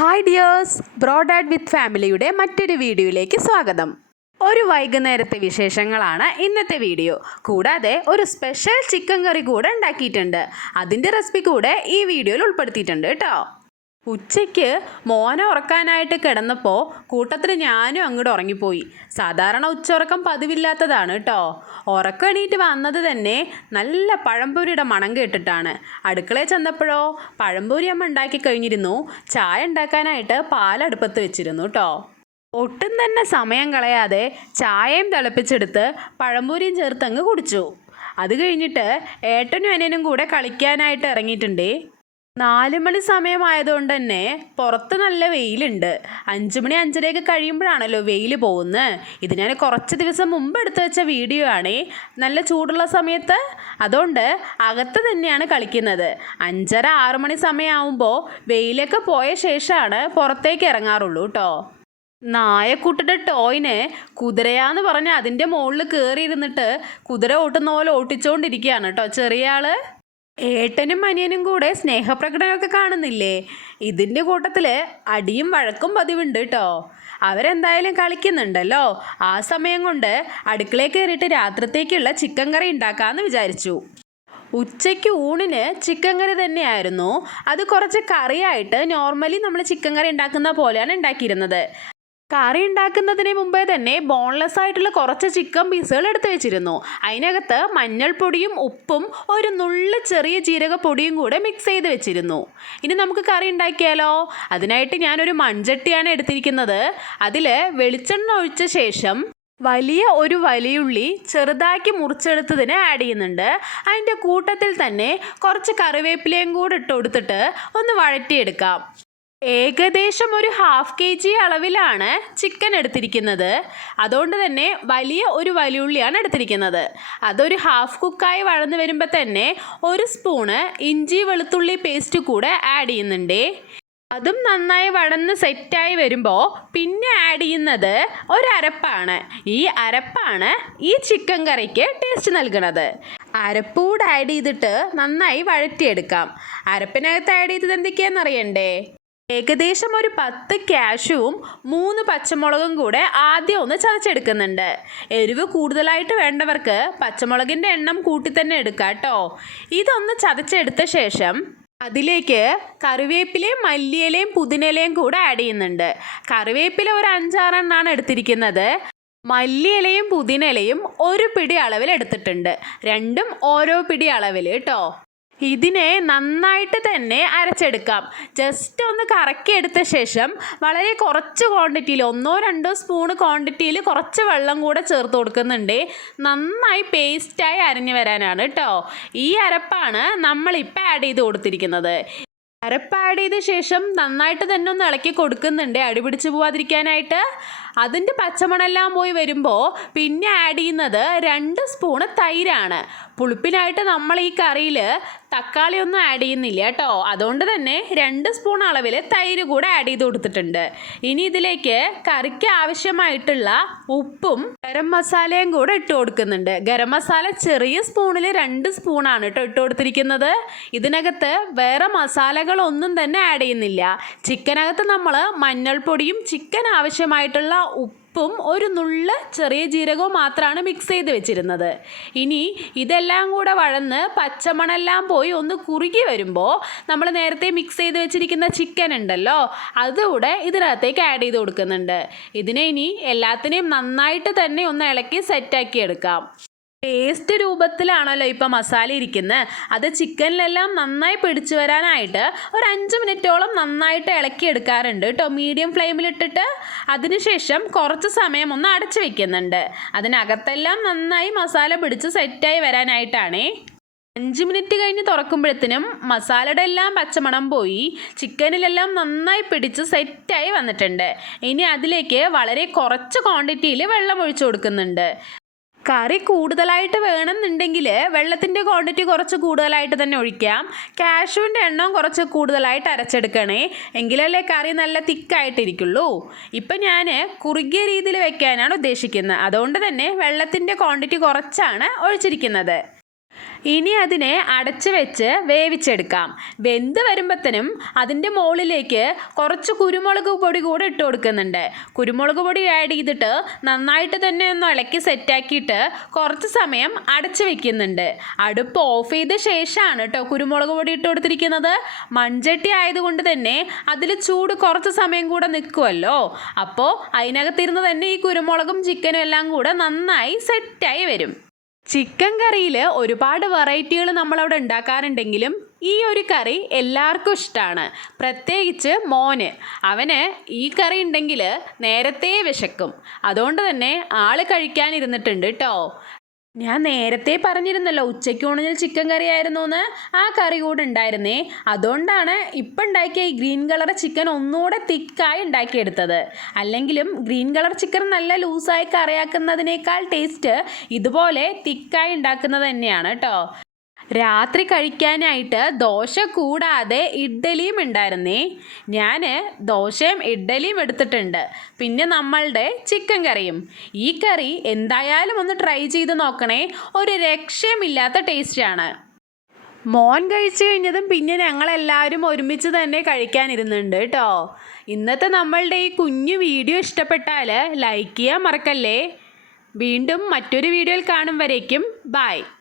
Hi dears ബ്രോഡാഡ് വിത്ത് ഫാമിലിയുടെ മറ്റൊരു വീഡിയോയിലേക്ക് സ്വാഗതം. ഒരു വൈകുന്നേരത്തെ വിശേഷങ്ങളാണ് ഇന്നത്തെ വീഡിയോ. കൂടാതെ ഒരു സ്പെഷ്യൽ ചിക്കൻ കറി കൂടെ ഉണ്ടാക്കിയിട്ടുണ്ട്. അതിന്റെ റെസിപ്പി കൂടെ ഈ വീഡിയോയിൽ ഉൾപ്പെടുത്തിയിട്ടുണ്ട് കേട്ടോ. ഉച്ചയ്ക്ക് മോനെ ഉറക്കാനായിട്ട് കിടന്നപ്പോൾ കൂട്ടത്തിൽ ഞാനും അങ്ങോട്ട് ഉറങ്ങിപ്പോയി. സാധാരണ ഉച്ചയുറക്കം പതിവില്ലാത്തതാണ് കേട്ടോ. ഉറക്കം എണീറ്റ് വന്നത് തന്നെ നല്ല പഴംപൊരിയുടെ മണം കേട്ടിട്ടാണ്. അടുക്കളയിൽ ചെന്നപ്പോഴോ പഴംപൊരി അമ്മ ഉണ്ടാക്കി കഴിഞ്ഞിരുന്നു. ചായ ഉണ്ടാക്കാനായിട്ട് പാലടുപ്പത്ത് വെച്ചിരുന്നു കേട്ടോ. ഒട്ടും തന്നെ സമയം കളയാതെ ചായയും തിളപ്പിച്ചെടുത്ത് പഴംപൊരിയും ചേർത്ത് അങ്ങ് കുടിച്ചു. അത് കഴിഞ്ഞിട്ട് ഏട്ടനും അനിയനും കൂടെ കളിക്കാനായിട്ട് ഇറങ്ങിയിട്ടുണ്ടേ. നാല് മണി സമയമായതുകൊണ്ട് തന്നെ പുറത്ത് നല്ല വെയിലുണ്ട്. അഞ്ച് മണി അഞ്ചരയൊക്കെ കഴിയുമ്പോഴാണല്ലോ വെയിൽ പോകുന്നത് ഇത് ഞാൻ കുറച്ച് ദിവസം മുമ്പ് എടുത്തു വെച്ച വീഡിയോ ആണേ. നല്ല ചൂടുള്ള സമയത്ത് അതുകൊണ്ട് അകത്ത് തന്നെയാണ് കളിക്കുന്നത്. അഞ്ചര ആറ് മണി സമയമാകുമ്പോൾ വെയിലൊക്കെ പോയ ശേഷമാണ് പുറത്തേക്ക് ഇറങ്ങാറുള്ളൂ കേട്ടോ നായക്കുട്ടിയുടെ ടോയിന് കുതിരയാന്ന് പറഞ്ഞ് അതിന്റെ മുകളിൽ കയറി ഇരുന്നിട്ട് കുതിര ഓട്ടുന്ന പോലെ ഓട്ടിച്ചുകൊണ്ടിരിക്കുകയാണ് കേട്ടോ ചെറിയ ആൾ. ഏട്ടനും അനിയനും കൂടെ സ്നേഹപ്രകടനമൊക്കെ കാണുന്നില്ലേ? ഇതിന്റെ കൂട്ടത്തിൽ അടിയും വഴക്കും പതിവുണ്ട് കേട്ടോ. അവരെന്തായാലും കളിക്കുന്നുണ്ടല്ലോ. ആ സമയം കൊണ്ട് അടുക്കളയിൽ കയറിയിട്ട് രാത്രിത്തേക്കുള്ള ചിക്കൻ കറി ഉണ്ടാക്കാമെന്ന് വിചാരിച്ചു. ഉച്ചയ്ക്ക് ഊണിന് ചിക്കൻ കറി തന്നെയായിരുന്നു. അത് കുറച്ച് കറിയായിട്ട് നോർമലി നമ്മൾ ചിക്കൻ കറി ഉണ്ടാക്കുന്ന പോലെയാണ് ഉണ്ടാക്കിയിരുന്നത്. കറി ഉണ്ടാക്കുന്നതിന് മുമ്പേ തന്നെ ബോൺലെസ് ആയിട്ടുള്ള കുറച്ച് ചിക്കൻ പീസുകൾ എടുത്തു വെച്ചിരുന്നു. അതിനകത്ത് മഞ്ഞൾപ്പൊടിയും ഉപ്പും ഒരു നുള്ള ചെറിയ ജീരകപ്പൊടിയും കൂടെ മിക്സ് ചെയ്ത് വെച്ചിരുന്നു. ഇനി നമുക്ക് കറി ഉണ്ടാക്കിയാലോ? അതിനായിട്ട് ഞാനൊരു മൺചട്ടിയാണ് എടുത്തിരിക്കുന്നത്. അതിൽ വെളിച്ചെണ്ണ ഒഴിച്ച ശേഷം വലിയ ഒരു വലിയുള്ളി ചെറുതാക്കി മുറിച്ചെടുത്തതിന് ആഡ് ചെയ്യുന്നുണ്ട്. അതിന്റെ കൂട്ടത്തിൽ തന്നെ കുറച്ച് കറിവേപ്പിലയും കൂടെ ഇട്ട് കൊടുത്തിട്ട് ഒന്ന് വഴറ്റിയെടുക്കാം. ഏകദേശം ഒരു ഹാഫ് കെ ജി അളവിലാണ് ചിക്കൻ എടുത്തിരിക്കുന്നത്. അതുകൊണ്ട് തന്നെ വലിയ ഒരു വലിയുള്ളിയാണ് എടുത്തിരിക്കുന്നത്. അതൊരു ഹാഫ് കുക്കായി വഴന്ന് വരുമ്പോൾ തന്നെ ഒരു സ്പൂണ് ഇഞ്ചി വെളുത്തുള്ളി പേസ്റ്റ് കൂടെ ആഡ് ചെയ്യുന്നുണ്ട്. അതും നന്നായി വഴന്ന് സെറ്റായി വരുമ്പോൾ പിന്നെ ആഡ് ചെയ്യുന്നത് ഒരരപ്പാണ് ഈ അരപ്പാണ് ഈ ചിക്കൻ കറിക്ക് ടേസ്റ്റ് നൽകുന്നത്. അരപ്പ് കൂടെ ആഡ് ചെയ്തിട്ട് നന്നായി വഴറ്റിയെടുക്കാം. അരപ്പിനകത്ത് ആഡ് ചെയ്തത് എന്തൊക്കെയാണെന്ന് അറിയണ്ടേ? ഏകദേശം ഒരു പത്ത് കാഷ്യൂവും മൂന്ന് പച്ചമുളകും കൂടെ ആദ്യം ഒന്ന് ചതച്ചെടുക്കുന്നുണ്ട്. എരിവ് കൂടുതലായിട്ട് വേണ്ടവർക്ക് പച്ചമുളകിന്റെ എണ്ണം കൂട്ടി തന്നെ എടുക്കാം കേട്ടോ ഇതൊന്ന് ചതച്ചെടുത്ത ശേഷം അതിലേക്ക് കറിവേപ്പിലയും മല്ലിയിലയും പുതിനയിലയും കൂടെ ആഡ് ചെയ്യുന്നുണ്ട്. കറിവേപ്പില ഒരു അഞ്ചാറെണ്ണാണ് എടുത്തിരിക്കുന്നത്. മല്ലിയിലയും പുതിനയിലയും ഒരു പിടി അളവിൽ എടുത്തിട്ടുണ്ട്. രണ്ടും ഓരോ പിടി അളവിൽ കേട്ടോ ഇതിനെ നന്നായിട്ട് തന്നെ അരച്ചെടുക്കാം. ജസ്റ്റ് ഒന്ന് കറക്കി എടുത്ത ശേഷം വളരെ കുറച്ച് ക്വാണ്ടിറ്റിയിൽ ഒന്നോ രണ്ടോ സ്പൂണ് ക്വാണ്ടിറ്റിയിൽ കുറച്ച് വെള്ളം കൂടെ ചേർത്ത് കൊടുക്കുന്നുണ്ട്. നന്നായി പേസ്റ്റായി അരഞ്ഞു വരാനാണ് കേട്ടോ ഈ അരപ്പാണ് നമ്മളിപ്പോൾ ആഡ് ചെയ്ത് കൊടുത്തിരിക്കുന്നത്. അരപ്പ് ആഡ് ചെയ്ത ശേഷം നന്നായിട്ട് തന്നെ ഒന്ന് ഇളക്കി കൊടുക്കുന്നുണ്ട്. അടി പിടിച്ച് പോവാതിരിക്കാനായിട്ട്. അതിന്റെ പച്ചമണെല്ലാം പോയി വരുമ്പോൾ പിന്നെ ആഡ് ചെയ്യുന്നത് രണ്ട് സ്പൂണ് തൈരാണ്. പുളിപ്പിനായിട്ട് നമ്മൾ ഈ കറിയിൽ തക്കാളി ഒന്നും ആഡ് ചെയ്യുന്നില്ല കേട്ടോ. അതുകൊണ്ട് തന്നെ രണ്ട് സ്പൂൺ അളവിൽ തൈര് കൂടെ ആഡ് ചെയ്ത് കൊടുത്തിട്ടുണ്ട്. ഇനി ഇതിലേക്ക് കറിക്ക് ആവശ്യമായിട്ടുള്ള ഉപ്പും ഗരം മസാലയും കൂടെ ഇട്ട് കൊടുക്കുന്നുണ്ട്. ഗരം മസാല ചെറിയ സ്പൂണിൽ രണ്ട് സ്പൂണാണ് കേട്ടോ ഇട്ട് കൊടുത്തിരിക്കുന്നത്. ഇതിനകത്ത് വേറെ മസാലകളൊന്നും തന്നെ ആഡ് ചെയ്യുന്നില്ല. ചിക്കനകത്ത് നമ്മൾ മഞ്ഞൾപ്പൊടിയും ചിക്കൻ ആവശ്യമായിട്ടുള്ള ഉപ്പും ഒരു നുള്ള ചെറിയ ജീരകവും മാത്രമാണ് മിക്സ് ചെയ്ത് വെച്ചിരുന്നത്. ഇനി ഇതെല്ലാം കൂടെ വഴന്ന് പച്ചമണെല്ലാം പോയി ഒന്ന് കുറുകി വരുമ്പോൾ നമ്മൾ നേരത്തെ മിക്സ് ചെയ്ത് വെച്ചിരിക്കുന്ന ചിക്കൻ ഉണ്ടല്ലോ അതുകൂടെ ഇതിനകത്തേക്ക് ആഡ് ചെയ്ത് കൊടുക്കുന്നുണ്ട്. ഇതിനെ ഇനി എല്ലാത്തിനെയും നന്നായിട്ട് തന്നെ ഒന്ന് ഇളക്കി സെറ്റാക്കി എടുക്കാം. പേസ്റ്റ് രൂപത്തിലാണല്ലോ ഇപ്പം മസാല ഇരിക്കുന്നത് അത് ചിക്കനിലെല്ലാം നന്നായി പിടിച്ചു വരാനായിട്ട് ഒരു അഞ്ച് മിനിറ്റോളം നന്നായിട്ട് ഇളക്കി എടുക്കാറുണ്ട് കേട്ടോ. മീഡിയം ഫ്ലെയിമിലിട്ടിട്ട് അതിനുശേഷം കുറച്ച് സമയം ഒന്ന് അടച്ചു വെക്കുന്നുണ്ട്. അതിനകത്തെല്ലാം നന്നായി മസാല പിടിച്ച് സെറ്റായി വരാനായിട്ടാണേ. അഞ്ച് മിനിറ്റ് കഴിഞ്ഞ് തുറക്കുമ്പോഴത്തേനും മസാലയുടെ എല്ലാം പച്ചമണം പോയി. ചിക്കനിലെല്ലാം നന്നായി പിടിച്ച് സെറ്റായി വന്നിട്ടുണ്ട്. ഇനി അതിലേക്ക് വളരെ കുറച്ച് ക്വാണ്ടിറ്റിയിൽ വെള്ളം ഒഴിച്ചു കൊടുക്കുന്നുണ്ട്. കറി കൂടുതലായിട്ട് വേണമെന്നുണ്ടെങ്കിൽ വെള്ളത്തിന്റെ ക്വാണ്ടിറ്റി കുറച്ച് കൂടുതലായിട്ട് തന്നെ ഒഴിക്കാം. കാഷ്യൂവിന്റെ എണ്ണം കുറച്ച് കൂടുതലായിട്ട് അരച്ചെടുക്കണേ. എങ്കിലല്ലേ കറി നല്ല തിക്കായിട്ടിരിക്കുള്ളൂ. ഇപ്പം ഞാൻ കുറുകിയ രീതിയിൽ വെക്കാനാണ് ഉദ്ദേശിക്കുന്നത്. അതുകൊണ്ട് തന്നെ വെള്ളത്തിന്റെ ക്വാണ്ടിറ്റി കുറച്ചാണ് ഒഴിച്ചിരിക്കുന്നത്. ഇനി അതിനെ അടച്ച് വെച്ച് വേവിച്ചെടുക്കാം. വെന്ത് വരുമ്പോഴത്തേനും അതിന്റെ മുകളിലേക്ക് കുറച്ച് കുരുമുളക് പൊടി കൂടെ ഇട്ട് കൊടുക്കുന്നുണ്ട്. കുരുമുളക് പൊടി ആഡ് ചെയ്തിട്ട് നന്നായിട്ട് തന്നെ ഒന്ന് ഇളക്കി സെറ്റാക്കിയിട്ട് കുറച്ച് സമയം അടച്ച് വെക്കുന്നുണ്ട്. അടുപ്പ് ഓഫ് ചെയ്ത ശേഷമാണ് കേട്ടോ കുരുമുളക് പൊടി ഇട്ട് കൊടുത്തിരിക്കുന്നത്. മൺചട്ടി ആയതുകൊണ്ട് തന്നെ അതിൽ ചൂട് കുറച്ച് സമയം കൂടെ നിൽക്കുമല്ലോ അപ്പോൾ അതിനകത്തിരുന്ന് തന്നെ ഈ കുരുമുളകും ചിക്കനും എല്ലാം കൂടെ നന്നായി സെറ്റായി വരും. ചിക്കൻ കറിയിൽ ഒരുപാട് വെറൈറ്റികൾ നമ്മളവിടെ ഉണ്ടാക്കാറുണ്ടെങ്കിലും ഈ ഒരു കറി എല്ലാവർക്കും ഇഷ്ടമാണ് പ്രത്യേകിച്ച് മോന്. അവന് ഈ കറി ഉണ്ടെങ്കിൽ നേരത്തെ വിശക്കും. അതുകൊണ്ട് തന്നെ ആൾ കഴിക്കാനിരുന്നിട്ടുണ്ട് കേട്ടോ ഞാൻ നേരത്തെ പറഞ്ഞിരുന്നല്ലോ ഉച്ചയ്ക്കൂണിൽ ചിക്കൻ കറി ആയിരുന്നു എന്ന് ആ കറി കൂടെ ഉണ്ടായിരുന്നേ. അതുകൊണ്ടാണ് ഇപ്പം ഉണ്ടാക്കിയ ഈ ഗ്രീൻ കളർ ചിക്കൻ ഒന്നുകൂടെ തിക്കായി ഉണ്ടാക്കിയെടുത്തത്. അല്ലെങ്കിലും ഗ്രീൻ കളർ ചിക്കൻ നല്ല ലൂസായി കറിയാക്കുന്നതിനേക്കാൾ ടേസ്റ്റ് ഇതുപോലെ തിക്കായി ഉണ്ടാക്കുന്നത് തന്നെയാണ് കേട്ടോ രാത്രി കഴിക്കാനായിട്ട് ദോശ കൂടാതെ ഇഡ്ഡലിയും ഉണ്ടായിരുന്നേ. ഞാൻ ദോശയും ഇഡ്ഡലിയും എടുത്തിട്ടുണ്ട്. പിന്നെ നമ്മളുടെ ചിക്കൻ കറിയും. ഈ കറി എന്തായാലും ഒന്ന് ട്രൈ ചെയ്ത് നോക്കണേ. ഒരു രക്ഷയുമില്ലാത്ത ടേസ്റ്റാണ്. മോൻ കഴിച്ചു കഴിഞ്ഞതും പിന്നെ ഞങ്ങളെല്ലാവരും ഒരുമിച്ച് തന്നെ കഴിക്കാനിരുന്നുണ്ട് കേട്ടോ. ഇന്നത്തെ നമ്മളുടെ ഈ കുഞ്ഞു വീഡിയോ ഇഷ്ടപ്പെട്ടാൽ ലൈക്ക് ചെയ്യാൻ മറക്കല്ലേ. വീണ്ടും മറ്റൊരു വീഡിയോയിൽ കാണും വരേക്കും. ബായ്